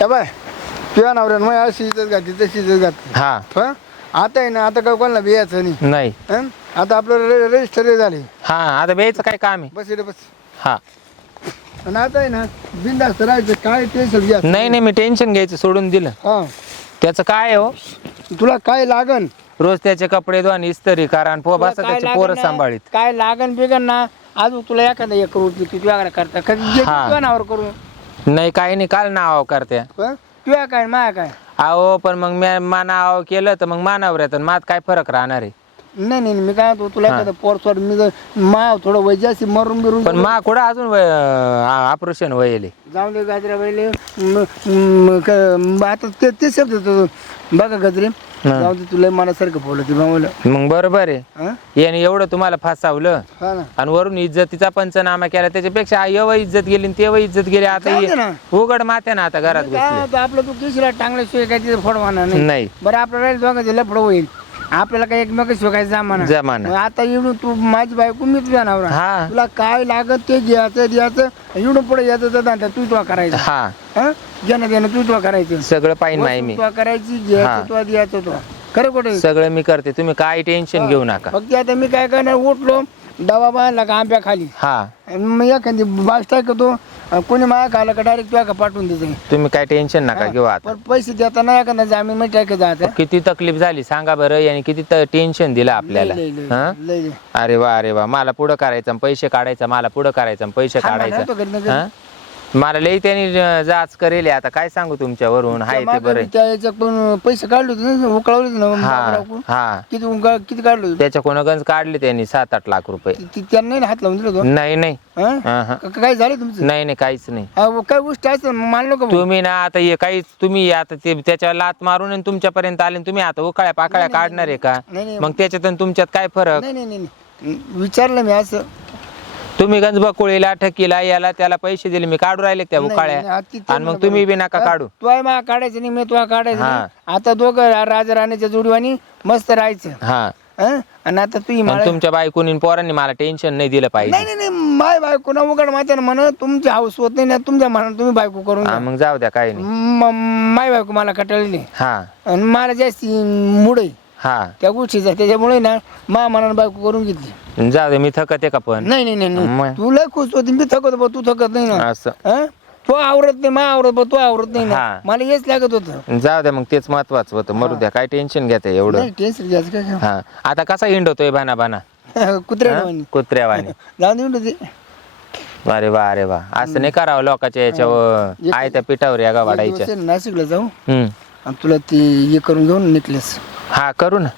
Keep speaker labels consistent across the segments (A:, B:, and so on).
A: हे बाय तुझ्या नवऱ्यानं मग अशी इज्जत घातली तशी इज्जत घातली.
B: हा.
A: हं? आता आहे ना आता काय कोणाला बियाचं नाही.
B: नाही.
A: हं? आता आपलं रे- रजिस्टर झाले.
B: हा आता बेचं काय काम आहे?
A: बस इकडे बस.
B: हा.
A: आणि आता आहे ना बिंदास्त राहायचं काय टेन्शन घ्या.
B: नाही नाही मी टेन्शन घ्यायचं सोडून दिलं.
A: हा.
B: त्याचं काय आहे हो?
A: तुला काय लागन?
B: रोज त्याचे कपडे धुवा आणि इस्त्री करा आणि
A: तुला काय
B: त्याचे
A: लागन
B: पोरं
A: ना,
B: सांभाळीत.
A: काय लागन बिगन ना? अजून तुला एखादा एक तू तुझ्याकडे करता? कधी जे
B: हा.
A: करू?
B: नाही काही नाही काल नाव करत्या
A: हं? तुझ्या काय माया काय?
B: अहो पण मग मी मानाव केलं तर मग मानावर येतं मात काय फरक राहणार आहे?
A: नाही नाही मी काय म्हणतो तुला एखादं पोर सोड मी जर मा थोडं वैजाशी मरून बिरून
B: पण मा कुठं अजून ऑपरेशन व्हायले
A: जाऊन दे गाजऱ्या पहिले आता ते ते शब्द. बघा गजरे. जाऊ दे तुला मनासारखं बोलत ते मामूला
B: मग बरोबर आहे. याने एवढं तुम्हाला फासावलं.
A: हा ना.
B: आणि वरून इज्जतीचा पंचनामा केला त्याच्यापेक्षा एव इज्जत गेली आणि तेव्हा इज्जत गेली. आता
A: जाऊ दे
B: हे
A: ना.
B: उघड माते ना आता घरात
A: काय आपलं तू किशीला टांगल्याशिवाय काय तिथे फोडवाना नाही.
B: नाही.
A: बरं आपलं राहील दोघांचे लफड होईल. आपल्याला काही एकमेकाशिवाय काय जमाना
B: जमाना
A: मग आता येऊन तू माझी बायको मी तुझ्या नवरा.
B: हा.
A: तुला काय लागत ते घ्यायचं द्यायचं येऊन पुढे यायचं तर तू तुला करायचं.
B: हा.
A: हा? देणं तू तुला करायचं.
B: सगळं पाहिजे माही मी.
A: तुला करायची
B: हा.
A: घ्यायचं तुला द्यायचं तुला खरं कुठे?
B: सगळं मी करते. तुम्ही काय टेन्शन घेऊ नका.
A: फक्त आता मी काय करणार? उठलो डबा बांधला का आंब्या खाली?
B: हा.
A: मग एखादी बास टाकतो आणि कोणी माया खाला का डायरेक्ट तुला पाठवून देते.
B: तुम्ही काय टेन्शन नका घेऊ आता.
A: पण पैसे देताना एखादा जामीन मध्ये टाकत जायचं
B: किती तकलीफ झाली सांगा बरं. याने किती टेन्शन दिलं आपल्याला.
A: लय, लय,
B: हा?
A: लय, लय.
B: अरे वा अरे वा. मला पुढं करायचं पैसे काढायचं मला पुढं करायचं पैसे
A: हा, मला
B: काढायचं. हा? मला लई त्यांनी जाच करेल. आता काय सांगू तुमच्यावरून? हाय ते बरं
A: मी त्या याच्यात पण पैसे काढले होते ना उकळवले होते ना
B: हा. हा.
A: किती किती काढले होते?
B: त्याच्या कोणागंज काढले त्यांनी? सात आठ लाख रुपये.
A: ती- ती- त्यांना नाही ना हात लावून दिलं होतं
B: नाही नाही.
A: हा?
B: हा, हा.
A: का- काय झालं तुमचं?
B: नाही नाही काहीच नाही.
A: हा, व काय गोष्ट असं मानलो का भाऊ?
B: तुम्ही ना आता हे काही तुम्ही आता ते त्याच्या लात मारून आणि तुमच्यापर्यंत आले आणि तुम्ही आता उकाळ्या पाकळ्या काढणार आहे का?
A: नाही नाही.
B: मग त्याच्यात आणि तुमच्यात काय फरक?
A: नाही नाही नाही, नाही. विचारलं मी असं.
B: तुम्ही गंज बकुळीला ठकीला याला त्याला पैसे दिले मी काढू राहिले त्या
A: नाही,
B: उकाळ्या.
A: ते
B: आणि मग तुम्ही बी नका काढू.
A: तू आहे मा काढायचं नाही मी तुला काढायचं
B: हा.
A: नाही. आता दोघं रा- राजा राणीच्या जोडीवानी मस्त राहायचं.
B: हा.
A: हं? आणि आता तू
B: आणि तुमच्या बायकोनी आणि पोरांनी मला टेन्शन नाही दिलं
A: नाही
B: पाहिजे.
A: नाही नाही माय बायको ना उघड माहिती ना म्हण तुमची हाऊस होत नाही ना तुमच्या मनात तुम्ही बायको करून
B: हा
A: घ्या.
B: मग जाऊ द्या काही नाही.
A: म- माय बायको मला कटाळली
B: हा.
A: आणि मला जास्ती मुड आहे.
B: हा.
A: त्या गोष्टीचा त्याच्यामुळे ना मा मनानं बायको करून घेतली.
B: जाऊ दे मी थकते का पण?
A: नाही नाही नाही,
B: मग?
A: नाही तू लय खुश होती मी थकत बा तू थकत नाही ना.
B: असं.
A: हं? तो आवरत नाही मा आवरत बा तू आवरत नाही ना.
B: हा.
A: मला हेच लागत होतं.
B: जाऊ द्या मग तेच महत्वाचं होतं. मरू द्या काय टेन्शन घेते एवढं.
A: नाही टेन्शन घ्यायचं काय
B: हा. आता कसा हिंडतोय बाना बाना
A: कुत्र्या
B: हा? कुत्र्यावाने
A: जाऊन देऊन दे
B: अरे वा अरे वा. असं नाही करावं लोकांच्या याच्यावर. आहे त्या पिठावर या
A: ना नाशिकला जाऊ.
B: हम्म.
A: आणि तुला ती हे करून घेऊन नेकलेस
B: हा करू ना.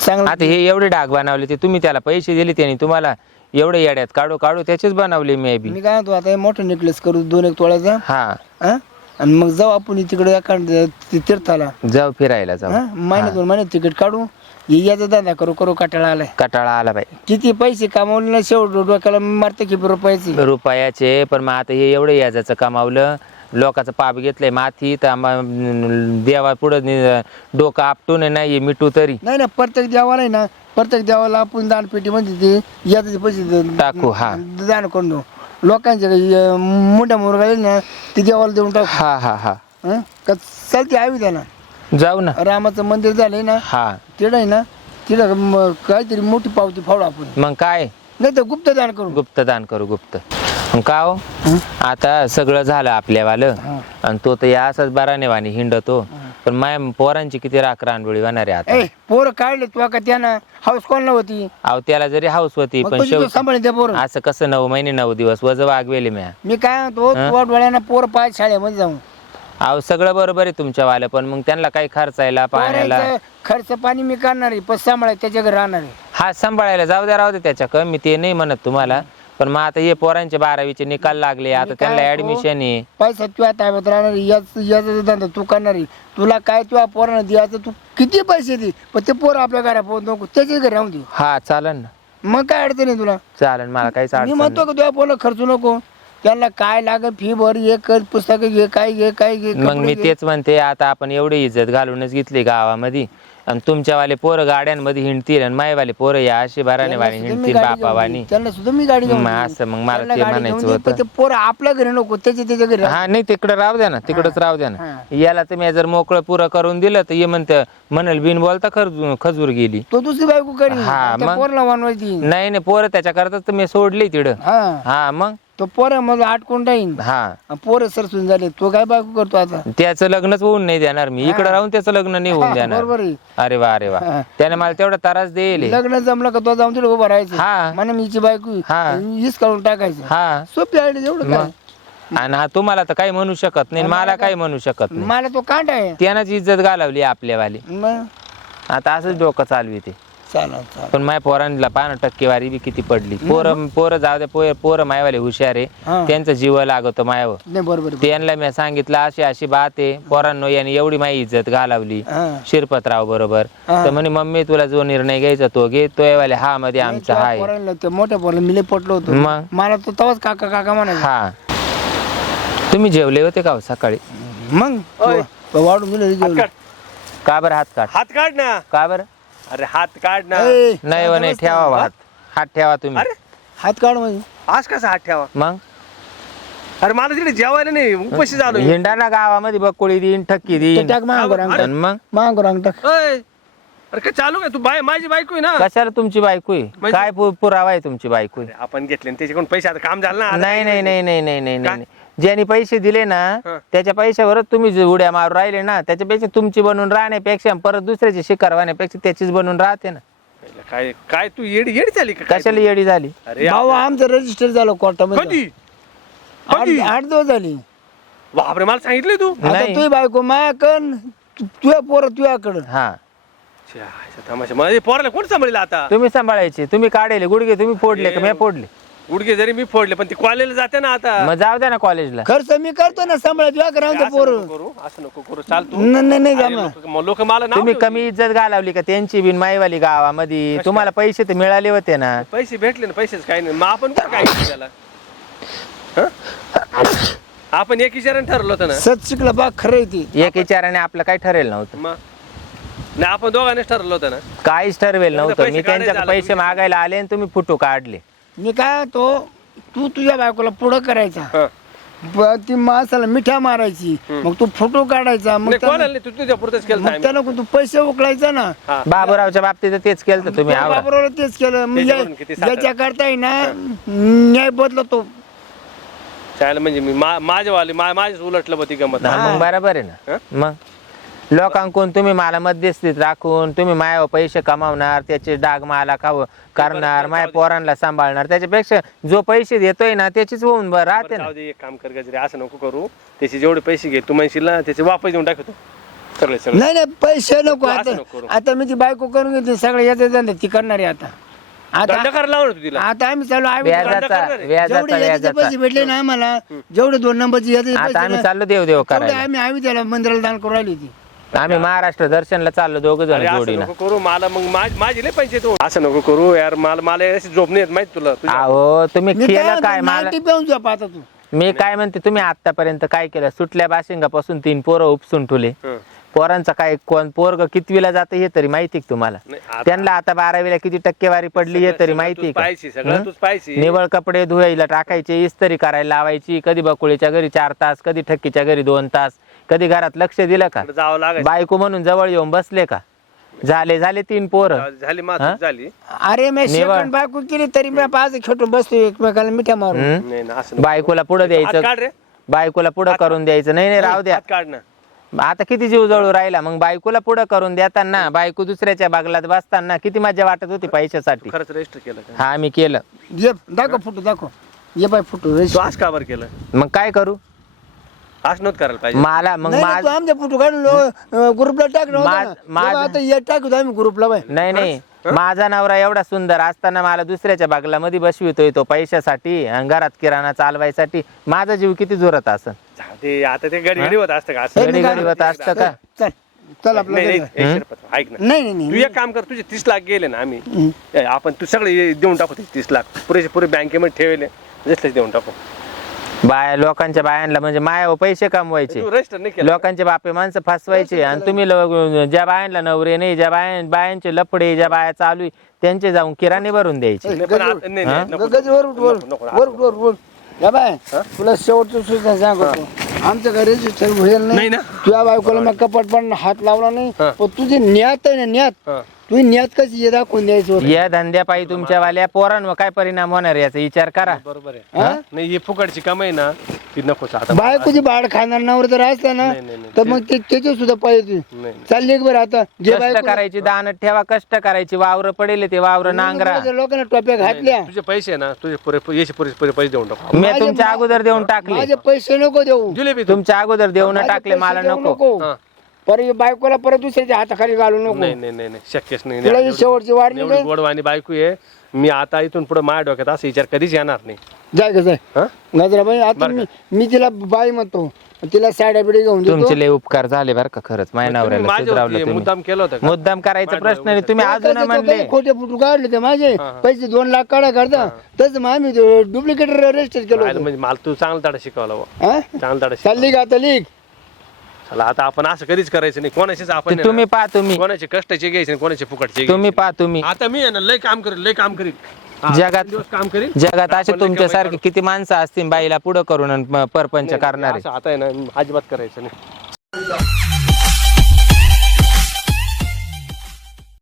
A: चांगलं
B: आता हे एवढे डाग बनवले ते तुम्ही त्याला पैसे दिले त्याने तुम्हाला एवढे येड्यात काढू काढू त्याचेच बनवले मी बी.
A: मी काय म्हणतो आता हे मोठं नेकलेस करू दोन एक तोळ्याचा
B: हा.
A: हं? आणि मग जाऊ आपण तिकडे एखाद्या ती तीर्थाला.
B: जाऊ फिरायला जाऊ.
A: हं? महिन्यात दोन महिन्यात तिकीट काढू. हे याचा धंदा करू करू कटाळा आलाय.
B: कटाळा आला बाई.
A: किती पैसे कमावले ना शेवट डोक्याला मारते की रुपयाचे.
B: रुपयाचे पण मग आता हे एवढं याजाचं कमावलं. लोकांचं पाप घेतलंय माथी तर देवा पुढं डोकं आपटून आहे ना हे मिठू तरी.
A: नाही ना प्रत्येक देवाला आहे ना प्रत्येक देवाला आपण दानपेटी मध्ये ते याचे पैसे
B: टाकू, हा.
A: दान करून देऊ. लोकांच्या मोठ्या मुरगाळे ना ते देवाला देऊन टाकू.
B: हा हा हा?
A: का चालते हवी त्याला
B: जाऊ ना.
A: रामाचं मंदिर झालंय ना
B: हा.
A: तिथं आहे ना तिथं काहीतरी मोठी पावती फावडू आपण.
B: मग काय?
A: नाही तर गुप्त दान करू.
B: गुप्तदान करू गुप्त. मग का हो? आता सगळं झालं आपल्यावालं. आणि तो तर या असाच बरानेवानी हिंडतो. पण माय पोरांची किती राख रानबोळी होणार आहे आता.
A: ए पोरं काढले तुला का त्यानं? हाऊस कोण होती?
B: अहो त्याला जरी हाऊस होती पण
A: तू
B: शेवटी
A: त्या पोरं?
B: असं कसं नऊ महिने नऊ दिवस वज वागवेले म्या.
A: मी काय म्हणतो तुझ्या डोळ्यानं पोर पाय शाळेमध्ये जाऊन.
B: अहो सगळं बरोबर आहे तुमच्यावालं पण मग त्यांना काही खर्चायला पाण्याला?
A: खर्च पाणी मी करणार आहे पण सांभाळाय त्याच्या घरी राहणार आहे.
B: हा सांभाळायला जाऊ द्या राहू दे त्याच्याक मी ते नाही म्हणत तुम्हाला. पण मग आता हे पोरांचे बारावीचे निकाल लागले आता त्यांना? ऍडमिशन आहे
A: पैसा ताब्यात राहणार आहे. याच याचा धंदा तू करणार आहे. तुला काय तुझ्या पोरानं द्यायचं तू किती पैसे दे पण ते पोरं आपल्या घरात पोहोच नको त्याच्याच घरी राहून दे
B: हा चालन ना
A: मग काय अडचण आहे तुला
B: चालन मला काहीच
A: मी
B: अडचण
A: म्हणतो का तुझ्या पोरं खर्चू नको त्यांना काय लागत फी भर हे कर पुस्तकं घे काय घे काय घे.
B: मग
A: कपडे
B: मी
A: घे.
B: तेच म्हणते आता आपण एवढी इज्जत घालूनच घेतली गावामध्ये आणि तुमच्यावाले पोरं गाड्यांमध्ये हिंडतील आणि मायवाले पोरं या अशी बाराने वाणी
A: त्यांना सुद्धा मी
B: हिंडतील
A: गाडी घेऊन
B: बापावानी
A: देईन. त्यांना सुद्धा मी गाडी घेऊन
B: मग
A: देईन.
B: असं मग मला
A: त्यांना
B: ते
A: गाडी
B: म्हणायचं
A: घेऊन देईन, पण
B: होतं.
A: ते पोरं आपल्या घरी नको त्याच्या त्याच्या घरी राहू.
B: हा नाही तिकडे राहू द्या ना तिकडच राहू द्या ना याला तुम्ही जर मोकळं पुरं करून दिलं तर ये म्हणते म्हणाल बिन बोलता खजूर खजूर गेली
A: तो दुसरी बायको करी
B: हा,
A: त्या
B: मग?
A: पोरला वानवायची
B: नाही नाही पोरं त्याच्या करता तुम्ही सोडली तिकडं
A: हा
B: हा मग
A: तो पोर मला आटकून राहीन.
B: हा.
A: पोरं सरसून झाले. तो काय बायको करतो आता?
B: त्याचं लग्नच होऊन नाही देणार मी. इकडे राहून त्याचं लग्न नाही होऊन देणार.
A: बरोबर आहे.
B: अरे वा अरे वा. त्याने मला तेवढा त्रास देईल.
A: लग्न जमलं का तो जाऊन तिथे उभं राहायचं?
B: हा.
A: म्हणा मीची बायको
B: हा.
A: हीच काढून टाकायचं.
B: हा.
A: सोपी आयडिया एवढं काय?
B: मग? आणि हा तुम्हाला तर काही म्हणू शकत नाही. मला काही म्हणू शकत नाही.
A: मला तो कांट आहे.
B: त्यानंच इज्जत घालवली आपल्यावाली.
A: मग?
B: आता असंच डोकं चालवी ते.
A: चालेल चालेल.
B: पण माय पोरांना पान टक्केवारी बी किती पडली. पोरं पोरं जाऊ दे पोर पोरं मायवाले हुशार आहे.
A: हा.
B: त्यांचा जीव लागतो मायावर.
A: नाही बरोबर आहे.
B: त्यांना मी सांगितलं अशी अशी बात आहे. पोरांनो याने एवढी माई इज्जत घालावली.
A: हा.
B: शिरपतराव बरोबर.
A: हा.
B: तर म्हणे मम्मी तुला जो निर्णय घ्यायचा तो घे. तो वाले हा मध्ये आमचा
A: त्या
B: हाय
A: पोरांना ते मोठ्या पोराला मी पटलो होतो.
B: मग?
A: मला तो तवाच काका काका म्हणायचा.
B: हा. तुम्ही जेवले होते का हो सकाळी?
A: मग? तो वाढून जेवलो.
B: का बरं हात काढ?
C: हात काढ ना.
B: का बरं?
C: अरे हात काढ ना.
A: ए,
B: नाही हो नाही ठेवा हात. हात ठेवा तुम्ही.
C: अरे
A: हात काढ म्हणजे.
C: आज कसा हात ठेवा?
B: मग?
C: अरे मला तिकडे जेवायला नाही उपाशी झालो मी.
B: हिंडा ना गावामध्ये बकुळी देईन ठक्की
A: ते
B: देईन.
A: टाक मागं रांग
B: आणि मग?
A: मागं रांग टाक.
C: ओय, अरे काय चालू काय तू बाय माझी बायको आहे ना.
B: कशाला तुमची बायको आहे?
C: म्हणजे?
B: काय पु- पुरावा आहे तुमची बायको आहे?
C: अरे आपण घेतले त्याच्याकडून पैसे आता काम झालं ना
B: नाही नाही नाही. नाही नाही नाही नाही. ज्यांनी पैसे दिले ना
C: हं.
B: त्याच्या पैशावरच तुम्ही जे उड्या मारून राहिले ना त्याच्यापेक्षा तुमची बनवून राहण्यापेक्षा परत दुसऱ्याची शिकार व्हाण्यापेक्षा त्याचीच बनवून राहते ना.
C: काय काय तू येडी येडी झाली का काय
B: कशाला
C: तू?
B: येडी झाली?
C: अरे
A: भाऊ आमचं रजिस्टर झालं कोर्टामध्ये.
C: कधी?
A: आठ
C: कधी?
A: आठ दिवस झाली.
C: बापरे मला सांगितलं तू.
A: आता
B: नाही.
A: तुझी बायको मायाकन तुझ्या पोरं तुझ्याकडं.
B: हा.
C: छ्या, अशा तमाशा. माझे पोराला कोण सांभाळलं आता?
B: तुम्ही सांभाळायचे. तुम्ही काढले गुडघे तुम्ही फोडले का? मी फोडले.
C: गुडघे जरी मी फोडले पण ती कॉलेजला जाते ना आता.
B: मग जाऊ द्या ना कॉलेजला
A: खर्च मी करतो ना सांभाळा तुझ्या
C: अरे,
A: आमचं
C: असं
A: पोरं.
C: नको करू असं नको करू. चाल तू.
A: नाही नाही, नाही.
C: लोकं- मला नाव
B: तुम्ही
C: ठेवतील.
B: कमी इज्जत घालावली का त्यांची बिन माईवाली गावामध्ये? तुम्हाला पैसे तर मिळाले होते ना.
C: पैसे भेटले ना पैसेच काही नाही. मग आपण कुठं काय केलं त्याला हं? आपण एक विचाराने ठरवलं होतं ना.
A: सत शिकलं बा खरं आहे ती.
B: एक विचाराने आपलं काही ठरेल नव्हतं.
C: मग? नाही आपण दोघांनीच ठरवलं होतं ना.
B: काहीच ठरवेल नव्हतं.
C: पैसे
B: मी
C: काढायचे
B: त्यांच्या
C: आला
B: पैसे
C: तुम्ही.
B: मागायला आले आणि तुम्ही फोटो काढले.
A: मी काय तो तू तुझ्या बायकोला पुढं करायचा. ब- ती माणसाला मिठ्या मारायची. मग तू फोटो काढायचा मग
C: नाही
A: त्याला-
C: नाही तू तुझ्या पुरतच केलं
A: मग
C: आम्ही.
A: त्याला तू पैसे उकळायचा ना.
C: हा.
B: बाबूरावच्या बाबतीत तेच केलं तर तुम्ही
A: बाबरोबर तेच केलं. मग
C: त्याच्याकडून किती
A: या-
C: साखर?
A: याच्या करताय ना न्याय बदलतो.
C: चालेल म्हणजे मी माझ्यावाली माझ्याच उलटलं बघ ती गमत.
B: हा, मग बरोबर आहे ना. मग? लोकांकडून तुम्ही मला मध्यस्थीत राखून तुम्ही मायावर पैसे कमावणार त्याचे डाग मला खाव करणार माया पोरांना सांभाळणार. त्याच्यापेक्षा जो पैसे देतोय ना त्याचीच होऊन बरं राहते ना.
C: जाऊ दे एक काम कर गजरे असं नको करू. त्याचे जेवढे पैसे घे तू म्हणशील ना त्याचे वापस देऊन टाकतो. सगळे सगळे.
A: नाही नाही पैसे नको
C: असं
A: आता.
C: नको करू.
A: आता मी ती बायको करून घेते सगळं याचा धंदा ती करणार आहे आता. आता
C: दंड करायला लावणार तू तिला.
A: आता आम्ही चालू आम्ही
B: व्याजाचा
C: करणार आहे.
A: जेवढे
B: व्याजाचा
A: याचे
B: व्याजाचा
A: पैसे भेटले ना आम्हाला जेवढे दोन नंबरचे याचे
B: आता
A: पैसे
B: आम्ही
A: ना,
B: चाललो देव देव
A: तेवढे
B: करायला.
A: आम्ही आम्ही त्याला मंदिराला दान करू राहिली ती
B: आम्ही महाराष्ट्र दर्शनला चाललो दोघ जण
C: अरे असं
B: जोडीनं.
C: नको करू मला मग माझ- माझे लय पैसे तू असं नको करू यार मला मला अशी झोप नाही येत माहीत तुला. तुझ्या-
B: अहो तुम्ही
A: मी
B: केलं काय
A: काय?
B: मला
A: नाईन्टी पिऊन झोप आता तू.
B: मी काय म्हणते तुम्ही आतापर्यंत काय केलं? सुटल्या बाशिंगापासून तीन पोरं उपसून ठुले
C: हं.
B: पोरांचा काय कोण पोरग कितवीला जाते हे तरी माहिती का तुम्हाला?
C: नाही, आता-
B: त्यांना आता बारावीला किती टक्केवारी पडली हे तरी
C: सगळं
B: माहिती
C: तूच
B: का?
C: पाहायची सगळं
B: हं?
C: तूच पाहायची.
B: निवळ कपडे धुवायला टाकायचे इस्त्री करायला लावायची कधी बकुळीच्या घरी चार तास कधी ठक्कीच्या घरी दोन तास कधी घरात लक्ष दिलं का?
C: इकडं जावं लागायचं.
B: बायको म्हणून जवळ येऊन बसले का? झाले झाले तीन पोरं.
C: झाली
A: अरे मी
B: निवड.
A: बायको केली तरी मी पाच खेटून बसतो एकमेकाला मिठ्या मारून.
B: हं?
C: नाही ना असं नको.
B: बायकोला पुढं
C: हात
B: द्यायचं.
C: काढ रे.
B: बायकोला पुढं करून द्यायचं. नाही नाही राहू द्या.
C: हात काढ ना.
B: आता किती जीव जळू राहिला? मग बायकोला पुढं करून देताना बायको दुसऱ्याच्या बागलात बसताना किती मजा वाटत होती पैशासाठी?
C: खरंच रजिस्टर केलं का?
B: हा मी केलं.
A: ये दाखव फोटो दाखव. ये बाय फोटो
C: तू आज का बरं केलं?
B: मग काय करू?
C: आज नव्हतं करायला पाहिजे.
B: मला मग
A: नाही, नाही,
B: माझ
A: तू आमच्या फोटो काढून ग्रुपला टाकलं होतं
B: माझ-
A: ना.
B: माझ-
A: तेव्हा आता ये टाकतो आम्ही ग्रुपला बाय
B: नाही नाही. माझा नवरा एवढा सुंदर असताना मला दुसऱ्याच्या बागलामध्ये बसवितोय तो पैशासाठी आणि घरात किराणा चालवायसाठी. माझा जीव किती जोरात असं
C: दे आता ते गडी गडी होत असतं का असं?
B: होत असतं का?
A: चल चल आपलं
C: नाही, नाही, ऐक ना.
A: नाही नाही
C: तू
A: नाही.
C: एक काम कर तुझे तीस लाख गेले ना आम्ही.
A: हं.
C: ए, आपण तू सगळे देऊन टाकू ते तीस लाख. पुरेसे पुरे बँकेमध्ये ठेवले. जसले देऊन टाकू.
B: बाया लोकांच्या बायांना म्हणजे मायावर पैसे कमवायचे.
C: तू रजिस्टर नाही केलं.
B: लोकांचे बापे माणसं फसवायचे. आणि तुम्ही लो- ज्या बायांना नवरे नाही ज्या बाया बायांचे लफडे ज्या बाया चालू आहे, त्यांचे जाऊन किराणे भरून द्यायचे.
C: नाही, पण आता- नाही, नाही, नको.
A: गगज वर उठ, वर
C: नको, नको,
A: वर उठ, वर वर या बाय तुला शेवटचं सूचना सांगतो. आमच्या घरी रजिस्टर होईल
C: नाही?
A: नाही
C: ना.
A: तुझ्या बायकोला मी कपट पण हात लावला नाही. पण तुझी न्यात आहे ना न्यात.
C: हा.
A: तुझी न्यात कशी ये दाखवून द्यायचं.
B: या धंद्यापायी तुमच्या वाल्या पोरांवर काय परिणाम होणार याचा विचार करा.
C: बरोबर आहे.
A: हा?
C: नाही ही फुकटची कमाई ना ती नकोच आता
A: बायकोची बाळ खाणार नवर जर असला ना
C: नाही, नाही, नाही.
A: तर मग ते- त्याचे सुद्धा पाहिजे
C: नाही.
A: चालली एक बरं आता. जे
B: कष्ट
A: बायको
B: करायची दान ठेवा कष्ट करायची. वावर पडेल ते वावर नांगरा.
A: लोकांना टोप्या घातल्या.
C: तुझे पैसे ना तुझे पुरे याचे पुरे पुरे पैसे देऊन टाकू.
B: मी
A: माझे-
B: तुमच्या अगोदर देऊन टाकले.
A: माझे पैसे नको देऊ.
C: तू
B: तुमच्या अगोदर देऊन
A: माझे
B: टाकले
A: पैसे
B: मला
A: देऊ
B: नको.
C: हा.
A: परत बायकोला परत दुसऱ्याच्या हाताखाली घालू नको.
C: नाही नाही नाही नाही. शक्यच नाही.
A: तुला ही
C: एवढी-
A: शेवटची
C: एवढी
A: नाही
C: गोडवाणी बायको आहे. मी आता इथून पुढे माझ्या डोक्यात असं विचार कधीच येणार नाही.
A: जाय का जाय.
C: हा?
A: गजराबाई आता मी मी तिला बाई म्हणतो. तिला साड्या बिडी घेऊन देतो.
B: तुमचे लय उपकार झाले बरं का खरंच. माझ्या
C: तुम्ही
B: नवऱ्याला
C: माझ्यावरती
B: सुधरावलं तुम्ही.
C: मुद्दाम केलं होतं का?
B: मुद्दाम करायचा
C: माझ्या
B: प्रश्न नाही. तुम्ही अजून म्हणले.
A: खोटे फुटू काढले ते माझे. पैसे दोन लाख काढा करता. तसं मग आम्ही डुप्लिकेट रजिस्टर केलं होतं.
C: म्हणजे मला तू चांगला धडा शिकवला बुवा.
A: हा?
C: चांगला धडा शिकवला.
A: चालली का आता लीग
C: चला आता आपण असं कधीच करायचं नाही. कोणाचीच आपण
B: तुम्ही पहा तुम्ही.
C: कोणाचे कष्टाचे घ्यायचे आणि कोणाचे फुकटचे
B: तुम्ही. पहा तुम्ही.
C: आता मी आहे ना लय काम करेल लय काम करील हा,
B: जगात-
C: दिवस काम करील
B: जगात असे तुमच्यासारखे किती माणसं असतील बाईला पुढं करून म- परपंच
C: नाही,
B: करणारे.
C: असं आता आहे ना अजिबात करायचं नाही.